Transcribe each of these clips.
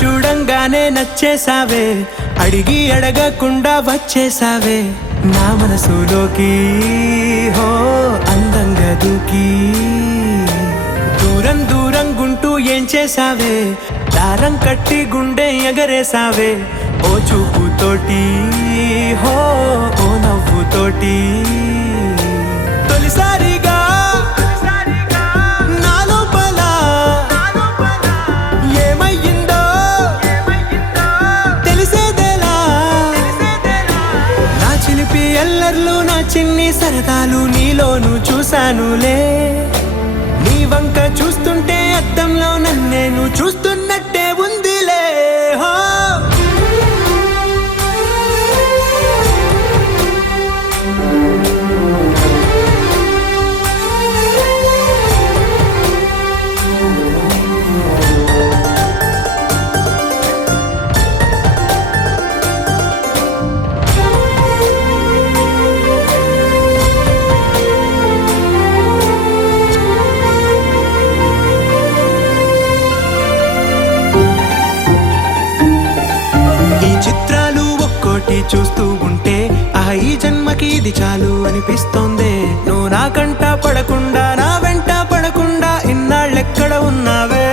చూడంగానే నచ్చేసావే, అడిగి అడగకుండా వచ్చేసావే నా మనసులోకి. హో అందంగా దూకి దూరం దూరం గుంటూ ఏం చేసావే, దారం కట్టి గుండె ఎగరేసావే ఓ చూపుతోటి, హో ఓ నవ్వుతోటి. తొలిసారిగా నా లోపల ఏమయ్యిందో తెలిసేదేలా. నా చిలిపి ఎల్లర్లు నా చిన్ని సరదాలు నీలోను చూశానులే. నీ వంక చూస్తుంటే అద్దంలో నన్నేను చూస్తున్నట్టే ఉందిలే. హో చూస్తూ ఉంటే ఈ జన్మకి ఇది చాలు అనిపిస్తోందే. నువ్వు నా కంట పడకుండా నా వెంట పడకుండా ఇన్నాళ్ళెక్కడ ఉన్నావే.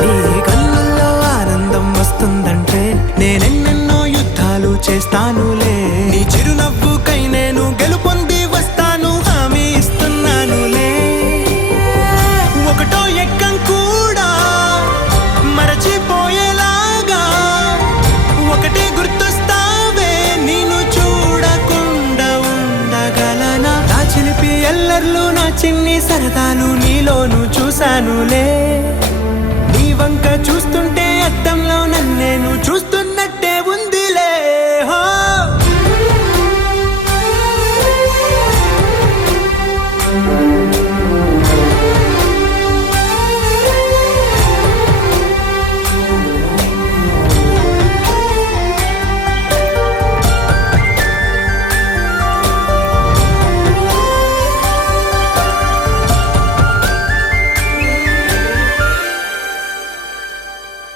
నీ కళ్ళల్లో ఆనందం వస్తుందంటే నేనెన్నెన్నో యుద్ధాలు చేస్తానులే. నీ చిరునవ్వుకై నేను గెలుపొంది వస్తాను హామీ ఇస్తున్నానులే. ఒకటో ఎక్కం కూడా మరచిపోయేలాగా ఒకటే గుర్తొస్తా ఎల్లర్లు నా చిన్ని సరదాలు నీలోను చూశానులే. నీ వంక చూస్తుంటే అద్దంలో నన్నేను చూస్తూ